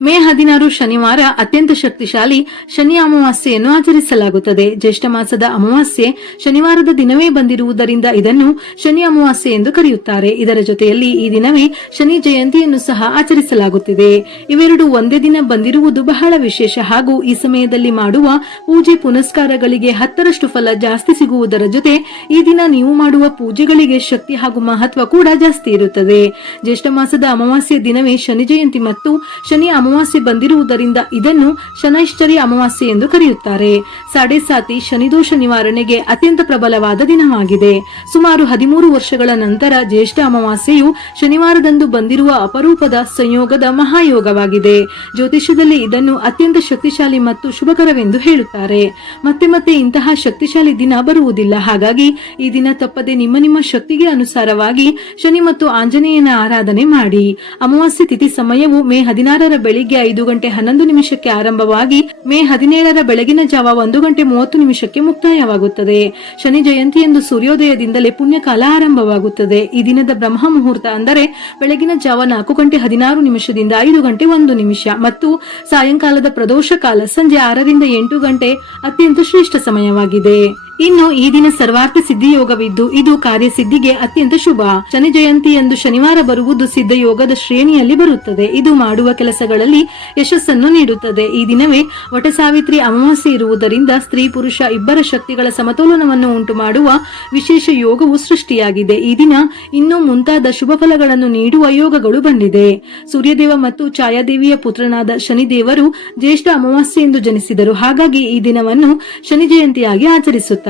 ಮೇ 16 ಶನಿವಾರ ಅತ್ಯಂತ ಶಕ್ತಿಶಾಲಿ ಶನಿ ಅಮಾವಾಸ್ಯೆಯನ್ನು ಆಚರಿಸಲಾಗುತ್ತದೆ. ಜ್ಯೇಷ್ಠ ಮಾಸದ ಅಮಾವಾಸ್ಯೆ ಶನಿವಾರದ ದಿನವೇ ಬಂದಿರುವುದರಿಂದ ಇದನ್ನು ಶನಿ ಅಮಾವಾಸ್ಯೆ ಎಂದು ಕರೆಯುತ್ತಾರೆ. ಇದರ ಜೊತೆಯಲ್ಲಿ ಈ ದಿನವೇ ಶನಿ ಜಯಂತಿಯನ್ನು ಸಹ ಆಚರಿಸಲಾಗುತ್ತಿದೆ. ಇವೆರಡು ಒಂದೇ ದಿನ ಬಂದಿರುವುದು ಬಹಳ ವಿಶೇಷ ಹಾಗೂ ಈ ಸಮಯದಲ್ಲಿ ಮಾಡುವ ಪೂಜೆ ಪುನಸ್ಕಾರಗಳಿಗೆ 10ರಷ್ಟು ಫಲ ಜಾಸ್ತಿ ಸಿಗುವುದರ ಜೊತೆ ಈ ದಿನ ನೀವು ಮಾಡುವ ಪೂಜೆಗಳಿಗೆ ಶಕ್ತಿ ಹಾಗೂ ಮಹತ್ವ ಕೂಡ ಜಾಸ್ತಿ ಇರುತ್ತದೆ. ಜ್ಯೇಷ್ಠ ಮಾಸದ ಅಮಾವಾಸ್ಯೆ ದಿನವೇ ಶನಿ ಜಯಂತಿ ಮತ್ತು ಶನಿ ಅಮಾವಾಸ್ಯೆ ಬಂದಿರುವುದರಿಂದ ಇದನ್ನು ಶನೈಶ್ಚರಿ ಅಮಾವಾಸ್ಯೆ ಎಂದು ಕರೆಯುತ್ತಾರೆ. ಸಾಡೆ ಸಾತಿ ಶನಿದೋಷ ನಿವಾರಣೆಗೆ ಅತ್ಯಂತ ಪ್ರಬಲವಾದ ದಿನವಾಗಿದೆ. ಸುಮಾರು 13 ವರ್ಷಗಳ ನಂತರ ಜ್ಯೇಷ್ಠ ಅಮಾವಾಸ್ಯೆಯು ಶನಿವಾರದಂದು ಬಂದಿರುವ ಅಪರೂಪದ ಸಂಯೋಗದ ಮಹಾಯೋಗವಾಗಿದೆ. ಜ್ಯೋತಿಷ್ಯದಲ್ಲಿ ಇದನ್ನು ಅತ್ಯಂತ ಶಕ್ತಿಶಾಲಿ ಮತ್ತು ಶುಭಕರವೆಂದು ಹೇಳುತ್ತಾರೆ. ಮತ್ತೆ ಮತ್ತೆ ಇಂತಹ ಶಕ್ತಿಶಾಲಿ ದಿನ ಬರುವುದಿಲ್ಲ. ಹಾಗಾಗಿ ಈ ದಿನ ತಪ್ಪದೆ ನಿಮ್ಮ ಶಕ್ತಿಗೆ ಅನುಸಾರವಾಗಿ ಶನಿ ಮತ್ತು ಆಂಜನೇಯನ ಆರಾಧನೆ ಮಾಡಿ. ಅಮಾವಾಸ್ಯೆ ತಿಥಿ ಸಮಯವು ಮೇ 16ರ ಬೆಳಿಗ್ಗೆ 5:11 ಆರಂಭವಾಗಿ ಮೇ 17ರ ಬೆಳಗಿನ ಜಾವ 1:30 ಮುಕ್ತಾಯವಾಗುತ್ತದೆ. ಶನಿ ಜಯಂತಿಯಂದು ಸೂರ್ಯೋದಯದಿಂದಲೇ ಪುಣ್ಯಕಾಲ ಆರಂಭವಾಗುತ್ತದೆ. ಈ ದಿನದ ಬ್ರಹ್ಮ ಮುಹೂರ್ತ ಅಂದರೆ ಬೆಳಗಿನ ಜಾವ 4:16 5:01 ಮತ್ತು ಸಾಯಂಕಾಲದ ಪ್ರದೋಷ ಕಾಲ ಸಂಜೆ 6ರಿಂದ 8 ಗಂಟೆ ಅತ್ಯಂತ ಶ್ರೇಷ್ಠ ಸಮಯವಾಗಿದೆ. ಇನ್ನು ಈ ದಿನ ಸರ್ವಾರ್ಥ ಸಿದ್ಧಿಯೋಗವಿದ್ದು ಇದು ಕಾರ್ಯಸಿದ್ಧಿಗೆ ಅತ್ಯಂತ ಶುಭ. ಶನಿ ಜಯಂತಿಯಂದು ಶನಿವಾರ ಬರುವುದು ಸಿದ್ಧಯೋಗದ ಶ್ರೇಣಿಯಲ್ಲಿ ಬರುತ್ತದೆ. ಇದು ಮಾಡುವ ಕೆಲಸಗಳಲ್ಲಿ ಯಶಸ್ಸನ್ನು ನೀಡುತ್ತದೆ. ಈ ದಿನವೇ ವಟ ಸಾವಿತ್ರಿ ಅಮಾವಾಸ್ಯೆ ಇರುವುದರಿಂದ ಸ್ತ್ರೀ ಪುರುಷ ಇಬ್ಬರ ಶಕ್ತಿಗಳ ಸಮತೋಲನವನ್ನು ಉಂಟು ಮಾಡುವ ವಿಶೇಷ ಯೋಗವು ಸೃಷ್ಟಿಯಾಗಿದೆ. ಈ ದಿನ ಇನ್ನೂ ಮುಂತಾದ ಶುಭ ಫಲಗಳನ್ನು ನೀಡುವ ಯೋಗಗಳು ಬಂದಿದೆ. ಸೂರ್ಯದೇವ ಮತ್ತು ಛಾಯಾದೇವಿಯ ಪುತ್ರನಾದ ಶನಿದೇವರು ಜ್ಯೇಷ್ಠ ಅಮಾವಾಸ್ಯೆ ಎಂದು ಜನಿಸಿದರು. ಹಾಗಾಗಿ ಈ ದಿನವನ್ನು ಶನಿ ಜಯಂತಿಯಾಗಿ ಆಚರಿಸುತ್ತಾರೆ.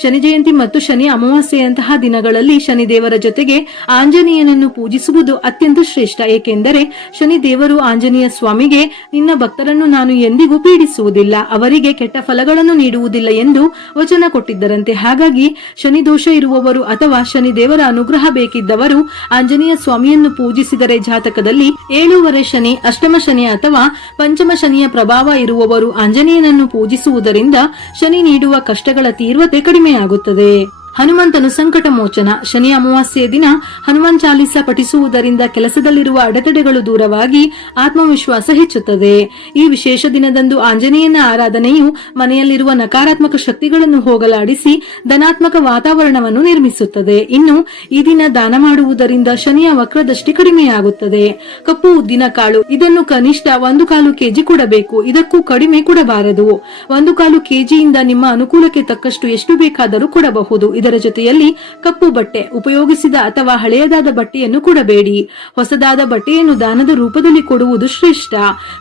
ಶನಿ ಜಯಂತಿ ಮತ್ತು ಶನಿ ಅಮಾವಾಸ್ಯೆಯಂತಹ ದಿನಗಳಲ್ಲಿ ಶನಿದೇವರ ಜೊತೆಗೆ ಆಂಜನೇಯನನ್ನು ಪೂಜಿಸುವುದು ಅತ್ಯಂತ ಶ್ರೇಷ್ಠ. ಏಕೆಂದರೆ ಶನಿದೇವರು ಆಂಜನೇಯ ಸ್ವಾಮಿಗೆ, ನಿನ್ನ ಭಕ್ತರನ್ನು ನಾನು ಎಂದಿಗೂ ಪೀಡಿಸುವುದಿಲ್ಲ, ಅವರಿಗೆ ಕೆಟ್ಟ ಫಲಗಳನ್ನು ನೀಡುವುದಿಲ್ಲ ಎಂದು ವಚನ ಕೊಟ್ಟಿದ್ದರಂತೆ. ಹಾಗಾಗಿ ಶನಿ ದೋಷ ಇರುವವರು ಅಥವಾ ಶನಿದೇವರ ಅನುಗ್ರಹ ಬೇಕಿದ್ದವರು ಆಂಜನೇಯ ಸ್ವಾಮಿಯನ್ನು ಪೂಜಿಸಿದರೆ ಜಾತಕದಲ್ಲಿ 7ನೇ ಶನಿ, ಅಷ್ಟಮ ಶನಿ ಅಥವಾ ಪಂಚಮ ಶನಿಯ ಪ್ರಭಾವ ಇರುವವರು ಆಂಜನೇಯನನ್ನು ಪೂಜಿಸುವುದರಿಂದ ಶನಿ ನೀಡುವ ಕಷ್ಟಗಳ ತೀವ್ರತೆ ಕಡಿಮೆಯಾಗುತ್ತದೆ. ಹನುಮಂತನು ಸಂಕಟ ಮೋಚನ. ಶನಿ ಅಮಾವಾಸ್ಯೆಯ ದಿನ ಹನುಮಾನ್ ಚಾಲಿಸ ಪಠಿಸುವುದರಿಂದ ಕೆಲಸದಲ್ಲಿರುವ ಅಡೆತಡೆಗಳು ದೂರವಾಗಿ ಆತ್ಮವಿಶ್ವಾಸ ಹೆಚ್ಚುತ್ತದೆ. ಈ ವಿಶೇಷ ದಿನದಂದು ಆಂಜನೇಯನ ಆರಾಧನೆಯು ಮನೆಯಲ್ಲಿರುವ ನಕಾರಾತ್ಮಕ ಶಕ್ತಿಗಳನ್ನು ಹೋಗಲಾಡಿಸಿ ಧನಾತ್ಮಕ ವಾತಾವರಣವನ್ನು ನಿರ್ಮಿಸುತ್ತದೆ. ಇನ್ನು ಈ ದಿನ ದಾನ ಮಾಡುವುದರಿಂದ ಶನಿಯ ವಕ್ರದೃಷ್ಟಿ ಕಡಿಮೆಯಾಗುತ್ತದೆ. ಕಪ್ಪು ಉದ್ದಿನ ಕಾಳು, ಇದನ್ನು ಕನಿಷ್ಠ 1/4 ಕೆಜಿ ಕೊಡಬೇಕು. ಇದಕ್ಕೂ ಕಡಿಮೆ ಕೊಡಬಾರದು. 1/4 ಕೆಜಿಯಿಂದ ನಿಮ್ಮ ಅನುಕೂಲಕ್ಕೆ ತಕ್ಕಷ್ಟು ಎಷ್ಟು ಬೇಕಾದರೂ ಕೊಡಬಹುದು. ಇದರ ಜೊತೆಯಲ್ಲಿ ಕಪ್ಪು ಬಟ್ಟೆ, ಉಪಯೋಗಿಸಿದ ಅಥವಾ ಹಳೆಯದಾದ ಬಟ್ಟೆಯನ್ನು ಕೊಡಬೇಡಿ. ಹೊಸದಾದ ಬಟ್ಟೆಯನ್ನು ದಾನದ ರೂಪದಲ್ಲಿ ಕೊಡುವುದು ಶ್ರೇಷ್ಠ.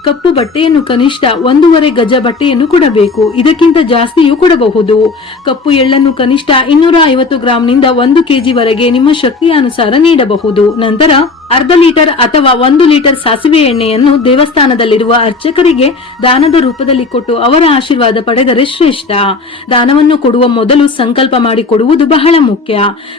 ಕಪ್ಪು ಬಟ್ಟೆಯನ್ನು ಕನಿಷ್ಠ 1.5 ಗಜ ಬಟ್ಟೆಯನ್ನು ಕೊಡಬೇಕು. ಇದಕ್ಕಿಂತ ಜಾಸ್ತಿಯೂ ಕೊಡಬಹುದು. ಕಪ್ಪು ಎಳ್ಳನ್ನು ಕನಿಷ್ಠ 250 ಗ್ರಾಂನಿಂದ 1 ಕೆಜಿ ವರೆಗೆ ನಿಮ್ಮ ಶಕ್ತಿಯ ಅನುಸಾರ ನೀಡಬಹುದು. ನಂತರ ಅರ್ಧ ಲೀಟರ್ ಅಥವಾ 1 ಲೀಟರ್ ಸಾಸಿವೆ ಎಣ್ಣೆಯನ್ನು ದೇವಸ್ಥಾನದಲ್ಲಿರುವ ಅರ್ಚಕರಿಗೆ ದಾನದ ರೂಪದಲ್ಲಿ ಕೊಟ್ಟು ಅವರ ಆಶೀರ್ವಾದ ಪಡೆದರೆ ಶ್ರೇಷ್ಠ. ದಾನವನ್ನು ಕೊಡುವ ಮೊದಲು ಸಂಕಲ್ಪ ಮಾಡಿ ಕೊಡುವುದು ಬಹಳ ಮುಖ್ಯ.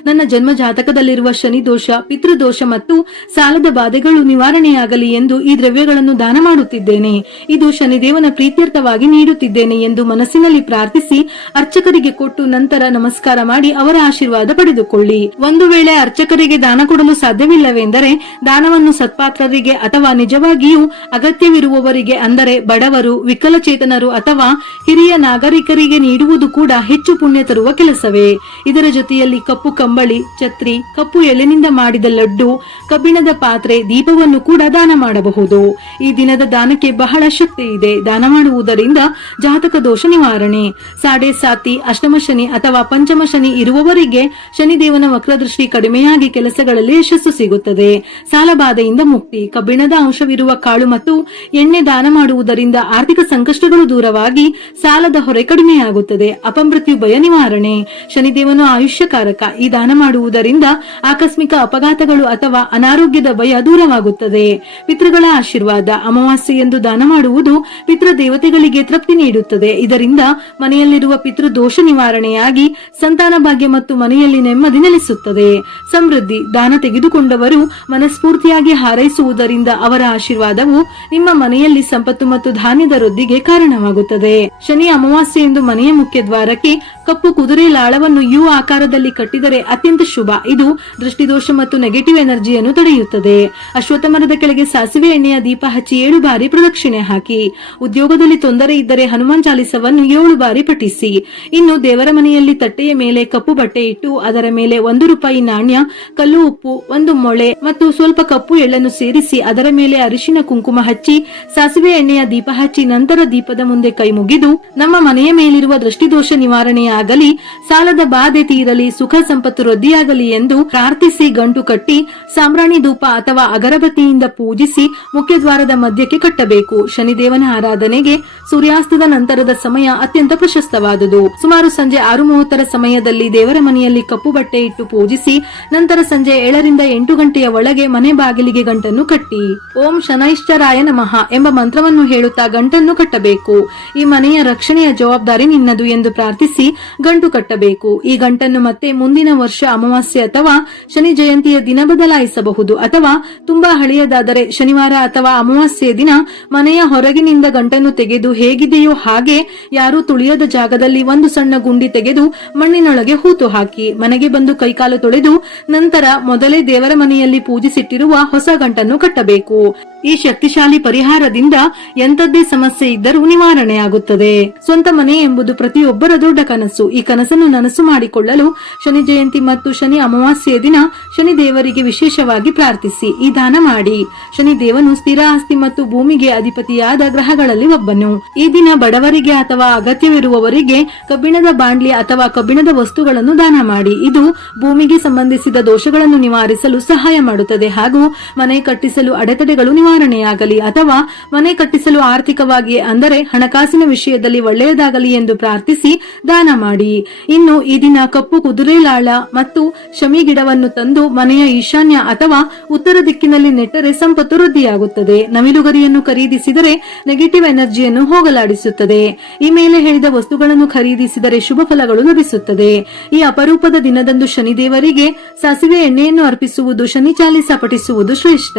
ನನ್ನ ಜನ್ಮ ಜಾತಕದಲ್ಲಿರುವ ಶನಿ ದೋಷ, ಪಿತೃದೋಷ ಮತ್ತು ಸಾಲದ ಬಾಧೆಗಳು ನಿವಾರಣೆಯಾಗಲಿ ಎಂದು ಈ ದ್ರವ್ಯಗಳನ್ನು ದಾನ ಮಾಡುತ್ತಿದ್ದೇನೆ. ಇದು ಶನಿದೇವನ ಪ್ರೀತ್ಯರ್ಥವಾಗಿ ನೀಡುತ್ತಿದ್ದೇನೆ ಎಂದು ಮನಸ್ಸಿನಲ್ಲಿ ಪ್ರಾರ್ಥಿಸಿ ಅರ್ಚಕರಿಗೆ ಕೊಟ್ಟು ನಂತರ ನಮಸ್ಕಾರ ಮಾಡಿ ಅವರ ಆಶೀರ್ವಾದ ಪಡೆದುಕೊಳ್ಳಿ. ಒಂದು ವೇಳೆ ಅರ್ಚಕರಿಗೆ ದಾನ ಕೊಡಲು ಸಾಧ್ಯವಿಲ್ಲವೆಂದರೆ ದಾನವನ್ನು ಸತ್ಪಾತ್ರರಿಗೆ ಅಥವಾ ನಿಜವಾಗಿಯೂ ಅಗತ್ಯವಿರುವವರಿಗೆ ಅಂದರೆ ಬಡವರು, ವಿಕಲಚೇತನರು ಅಥವಾ ಹಿರಿಯ ನಾಗರಿಕರಿಗೆ ನೀಡುವುದು ಕೂಡ ಹೆಚ್ಚು ಪುಣ್ಯ ತರುವ ಕೆಲಸವೇ. ಇದರ ಜೊತೆಯಲ್ಲಿ ಕಪ್ಪು ಕಂಬಳಿ, ಛತ್ರಿ, ಕಪ್ಪು ಎಳೆನಿಂದ ಮಾಡಿದ ಲಡ್ಡು, ಕಬ್ಬಿಣದ ಪಾತ್ರೆ, ದೀಪವನ್ನು ಕೂಡ ದಾನ ಮಾಡಬಹುದು. ಈ ದಿನದ ದಾನಕ್ಕೆ ಬಹಳ ಶಕ್ತಿ ಇದೆ. ದಾನ ಮಾಡುವುದರಿಂದ ಜಾತಕ ದೋಷ ನಿವಾರಣೆ. ಸಾಡೆ ಸಾತಿ, ಅಷ್ಟಮ ಶನಿ ಅಥವಾ ಪಂಚಮ ಶನಿ ಇರುವವರಿಗೆ ಶನಿದೇವನ ವಕ್ರದೃಷ್ಟಿ ಕಡಿಮೆಯಾಗಿ ಕೆಲಸಗಳಲ್ಲಿ ಯಶಸ್ಸು ಸಿಗುತ್ತದೆ. ಸಾಲಬಾಧೆಯಿಂದ ಮುಕ್ತಿ. ಕಬ್ಬಿಣದ ಅಂಶವಿರುವ ಕಾಳು ಮತ್ತು ಎಣ್ಣೆ ದಾನ ಮಾಡುವುದರಿಂದ ಆರ್ಥಿಕ ಸಂಕಷ್ಟಗಳು ದೂರವಾಗಿ ಸಾಲದ ಹೊರೆ ಕಡಿಮೆಯಾಗುತ್ತದೆ. ಅಪಮೃತ್ಯು ಭಯ ನಿವಾರಣೆ. ಶನಿದೇವನು ಆಯುಷ್ಯಕಾರಕ. ಈ ದಾನ ಮಾಡುವುದರಿಂದ ಆಕಸ್ಮಿಕ ಅಪಘಾತಗಳು ಅಥವಾ ಅನಾರೋಗ್ಯದ ಭಯ ದೂರವಾಗುತ್ತದೆ. ಪಿತೃಗಳ ಆಶೀರ್ವಾದ. ಅಮಾವಾಸ್ಯೆಯಂದು ದಾನ ಮಾಡುವುದು ಪಿತೃ ದೇವತೆಗಳಿಗೆ ತೃಪ್ತಿ ನೀಡುತ್ತದೆ. ಇದರಿಂದ ಮನೆಯಲ್ಲಿರುವ ಪಿತೃ ದೋಷ ನಿವಾರಣೆಯಾಗಿ ಸಂತಾನ ಭಾಗ್ಯ ಮತ್ತು ಮನೆಯಲ್ಲಿ ನೆಮ್ಮದಿ ನೆಲೆಸುತ್ತದೆ. ಸಮೃದ್ಧಿ. ದಾನ ತೆಗೆದುಕೊಂಡವರು ಮನಸ್ಫೂರ್ತಿಯಾಗಿ ಹಾರೈಸುವುದರಿಂದ ಅವರ ಆಶೀರ್ವಾದವು ನಿಮ್ಮ ಮನೆಯಲ್ಲಿ ಸಂಪತ್ತು ಮತ್ತು ಧಾನ್ಯದ ವೃದ್ಧಿಗೆ ಕಾರಣವಾಗುತ್ತದೆ. ಶನಿ ಅಮಾವಾಸ್ಯೆಯಂದು ಮನೆಯ ಮುಖ್ಯ ದ್ವಾರಕ್ಕೆ ಕಪ್ಪು ಕುದುರೆ ಲಾಳವನ್ನು ಯು ಆಕಾರದಲ್ಲಿ ಕಟ್ಟಿದರೆ ಅತ್ಯಂತ ಶುಭ. ಇದು ದೃಷ್ಟಿದೋಷ ಮತ್ತು ನೆಗೆಟಿವ್ ಎನರ್ಜಿಯನ್ನು ತಡೆಯುತ್ತದೆ. ಅಶ್ವತ್ಥ ಮರದ ಕೆಳಗೆ ಸಾಸಿವೆ ಎಣ್ಣೆಯ ದೀಪ ಹಚ್ಚಿ 7 ಬಾರಿ ಪ್ರದಕ್ಷಿಣೆ ಹಾಕಿ. ಉದ್ಯೋಗದಲ್ಲಿ ತೊಂದರೆ ಇದ್ದರೆ ಹನುಮಾನ್ ಚಾಲಿಸವನ್ನು 7 ಬಾರಿ ಪಠಿಸಿ. ಇನ್ನು ದೇವರ ಮನೆಯಲ್ಲಿ ತಟ್ಟೆಯ ಮೇಲೆ ಕಪ್ಪು ಬಟ್ಟೆ ಇಟ್ಟು ಅದರ ಮೇಲೆ ₹1 ನಾಣ್ಯ, ಕಲ್ಲು ಉಪ್ಪು, 1 ಮೊಳೆ ಮತ್ತು ಸ್ವಲ್ಪ ಕಪ್ಪು ಎಳ್ಳನ್ನು ಸೇರಿಸಿ ಅದರ ಮೇಲೆ ಅರಿಶಿನ ಕುಂಕುಮ ಹಚ್ಚಿ ಸಾಸಿವೆ ಎಣ್ಣೆಯ ದೀಪ ಹಚ್ಚಿ ನಂತರ ದೀಪದ ಮುಂದೆ ಕೈ ಮುಗಿದು ನಮ್ಮ ಮನೆಯ ಮೇಲಿರುವ ದೃಷ್ಟಿದೋಷ ನಿವಾರಣೆಯಾಗಲಿ, ಸಾಲದ ಬಾಧೆ ತೀರಲಿ, ಸುಖ ಸಂಪತ್ತು ವೃದ್ಧಿಯಾಗಲಿ ಎಂದು ಪ್ರಾರ್ಥಿಸಿ ಗಂಟು ಕಟ್ಟಿ ಸಾಂಬ್ರಾಣಿ ಧೂಪ ಅಥವಾ ಅಗರಬತ್ತಿಯಿಂದ ಪೂಜಿಸಿ ಮುಖ್ಯ ದ್ವಾರದ ಮಧ್ಯಕ್ಕೆ ಕಟ್ಟಬೇಕು. ಶನಿದೇವನ ಆರಾಧನೆಗೆ ಸೂರ್ಯಾಸ್ತದ ನಂತರದ ಸಮಯ ಅತ್ಯಂತ ಪ್ರಶಸ್ತವಾದುದು. ಸುಮಾರು ಸಂಜೆ 6:30 ಸಮಯದಲ್ಲಿ ದೇವರ ಮನೆಯಲ್ಲಿ ಕಪ್ಪು ಬಟ್ಟೆ ಇಟ್ಟು ಪೂಜಿಸಿ ನಂತರ ಸಂಜೆ 7 ರಿಂದ 8 ಗಂಟೆಯ ಒಳಗೆ ಮನೆ ಬಾಗಿಲಿಗೆ ಗಂಟನ್ನು ಕಟ್ಟಿ ಓಂ ಶನೈಶ್ಚರಾಯ ನಮಃ ಎಂಬ ಮಂತ್ರವನ್ನು ಹೇಳುತ್ತಾ ಗಂಟನ್ನು ಕಟ್ಟಬೇಕು. ಈ ಮನೆಯ ರಕ್ಷಣೆಯ ಜವಾಬ್ದಾರಿ ನಿನ್ನದು ಎಂದು ಪ್ರಾರ್ಥಿಸಿ ಗಂಟು ಕಟ್ಟಬೇಕು. ಈ ಗಂಟನ್ನು ಮತ್ತೆ ಮುಂದಿನ ವರ್ಷ ಅಮಾವಾಸ್ಯೆ ಅಥವಾ ಶನಿ ಜಯಂತಿಯ ದಿನ ಬದಲಾಯಿಸಬಹುದು ಅಥವಾ ತುಂಬಾ ಹಳೆಯದಾದರೆ ಶನಿವಾರ ಅಥವಾ ಅಮಾವಾಸ್ಯೆಯ ದಿನ ಮನೆಯ ಹೊರಗಿನಿಂದ ಗಂಟನ್ನು ತೆಗೆದು ಹೇಗಿದೆಯೋ ಹಾಗೆ ಯಾರೂ ತುಳಿಯದ ಜಾಗದಲ್ಲಿ ಒಂದು ಸಣ್ಣ ಗುಂಡಿ ತೆಗೆದು ಮಣ್ಣಿನೊಳಗೆ ಹೂತು ಹಾಕಿ ಮನೆಗೆ ಬಂದು ಕೈಕಾಲು ತೊಳೆದು ನಂತರ ಮೊದಲೇ ದೇವರ ಮನೆಯಲ್ಲಿ ಪೂಜಿಸಿಟ್ಟಿರುವ ಹೊಸ ಗಂಟನ್ನು ಕಟ್ಟಬೇಕು. ಈ ಶಕ್ತಿಶಾಲಿ ಪರಿಹಾರದಿಂದ ಎಂತದ್ದೇ ಸಮಸ್ಯೆ ಇದ್ದರೂ ನಿವಾರಣೆಯಾಗುತ್ತದೆ. ಸ್ವಂತ ಮನೆ ಎಂಬುದು ಪ್ರತಿಯೊಬ್ಬರ ದೊಡ್ಡ ಕನಸು. ಈ ಕನಸನ್ನು ನನಸು ಮಾಡಿಕೊಳ್ಳಲು ಶನಿ ಜಯಂತಿ ಮತ್ತು ಶನಿ ಅಮಾವಾಸ್ಯೆಯ ದಿನ ಶನಿ ದೇವರಿಗೆ ವಿಶೇಷವಾಗಿ ಪ್ರಾರ್ಥಿಸಿ ಈ ದಾನ ಮಾಡಿ. ಶನಿ ದೇವನು ಸ್ಥಿರ ಆಸ್ತಿ ಮತ್ತು ಭೂಮಿಗೆ ಅಧಿಪತಿಯಾದ ಗ್ರಹಗಳಲ್ಲಿ ಒಬ್ಬನು. ಈ ದಿನ ಬಡವರಿಗೆ ಅಥವಾ ಅಗತ್ಯವಿರುವವರಿಗೆ ಕಬ್ಬಿಣದ ಬಾಂಡ್ಲಿ ಅಥವಾ ಕಬ್ಬಿಣದ ವಸ್ತುಗಳನ್ನು ದಾನ ಮಾಡಿ. ಇದು ಭೂಮಿಗೆ ಸಂಬಂಧಿಸಿದ ದೋಷಗಳನ್ನು ನಿವಾರಿಸಲು ಸಹಾಯ ಮಾಡುತ್ತದೆ ಹಾಗೂ ಮನೆ ಕಟ್ಟಿಸಲು ಅಡೆತಡೆಗಳು ನಿವಾರಣೆಯಾಗಲಿ ಅಥವಾ ಮನೆ ಕಟ್ಟಿಸಲು ಆರ್ಥಿಕವಾಗಿ ಅಂದರೆ ಹಣಕಾಸಿನ ವಿಷಯದಲ್ಲಿ ಒಳ್ಳೆಯದಾಗಲಿ ಎಂದು ಪ್ರಾರ್ಥಿಸಿ ದಾನ ಮಾಡಿ. ಇನ್ನು ಈ ದಿನ ಕಪ್ಪು ಕುದುರೆ ಲಾಳ ಮತ್ತು ಶಮಿ ಗಿಡವನ್ನು ತಂದು ಮನೆಯ ಈಶಾನ್ಯ ಅಥವಾ ಉತ್ತರ ದಿಕ್ಕಿನಲ್ಲಿ ನೆಟ್ಟರೆ ಸಂಪತ್ತು ವೃದ್ಧಿಯಾಗುತ್ತದೆ. ನವಿಲುಗರಿಯನ್ನು ಖರೀದಿಸಿದರೆ ನೆಗೆಟಿವ್ ಎನರ್ಜಿಯನ್ನು ಹೋಗಲಾಡಿಸುತ್ತದೆ. ಈ ಮೇಲೆ ಹೇಳಿದ ವಸ್ತುಗಳನ್ನು ಖರೀದಿಸಿದರೆ ಶುಭ ಫಲಗಳು ಲಭಿಸುತ್ತದೆ. ಈ ಅಪರೂಪದ ದಿನದಂದು ಶನಿದೇವರಿಗೆ ಸಾಸಿವೆ ಎಣ್ಣೆಯನ್ನು ಅರ್ಪಿಸುವುದು, ಶನಿ ಚಾಲಿಸ ಪಠಿಸುವುದು ಶ್ರೇಷ್ಠ.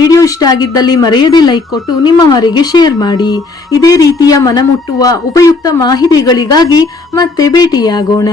ವಿಡಿಯೋ ಇಷ್ಟ ಆಗಿದ್ದಲ್ಲಿ ಮರೆಯದೆ ಲೈಕ್ ಕೊಟ್ಟು ನಿಮ್ಮವರಿಗೆ ಶೇರ್ ಮಾಡಿ. ಇದೇ ರೀತಿಯ ಮನಮುಟ್ಟುವ ಉಪಯುಕ್ತ ಮಾಹಿತಿಗಳಿಗಾಗಿ ಮತ್ತೆ ಭೇಟಿಯಾಗೋಣ.